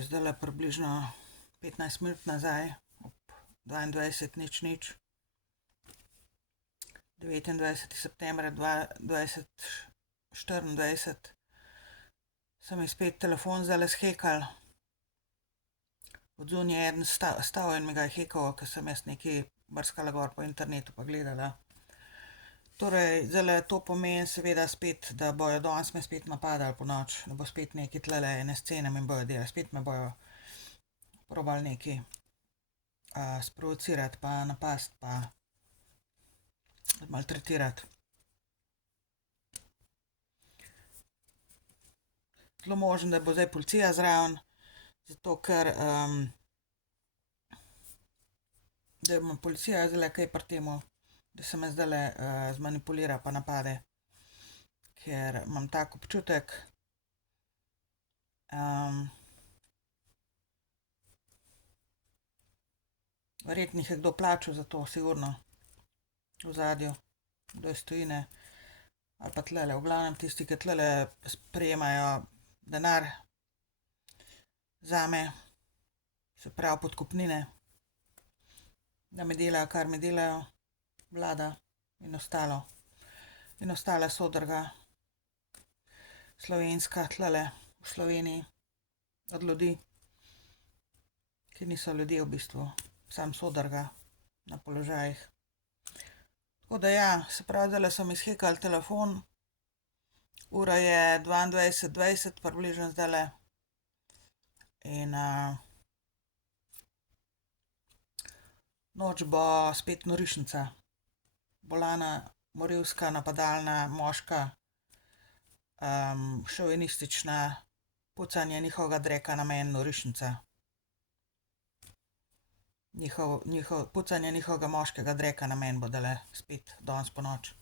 je zdajle približno 15 minut nazaj, ob 22:00, 29. september 2024, sem mi spet telefon zdajle zhekal. Odzunaj je eden stal in mi ga je hekal, ker sem jaz nekaj brskala gor po internetu pa gledala. Torej, zdajle to pomeni seveda spet, da bojo danes me spet napadali ponoči, da bo spet nekaj tlele ene scene mi bojo delali, spet me bojo probali nekaj sprovocirati pa napasti pa maltretirati. Zelo možno, da bo zdaj policija zraven, zato ker da ima policija zdajle kaj pri temu, da se me zdajle zmanipulira pa napade, ker imam tak občutek, verjetno jih je kdo plačal za to, sigurno, v ozadju, kdo iz tujine ali pa tlele, v glavnem tisti, ki tlele sprejemajo denar zame, se pravi podkupnine, da mi delajo, kar mi delajo, vlada in ostalo. In ostala sodrga slovenska tlele v Sloveniji od ljudi, ki niso ljudje v bistvu, samo sodrga na položajih. Tako da ja, se pravi, zdajle so mi zhekali telefon, ura je 22:20 približno zdajle in noč bo spet norišnica. Bolana, morilska, napadalna, moška, šovinistična, pucanje njihovega dreka na meni, norišnica. Pucanje njihovega moškega dreka na meni bo zdajle spet danes ponoči.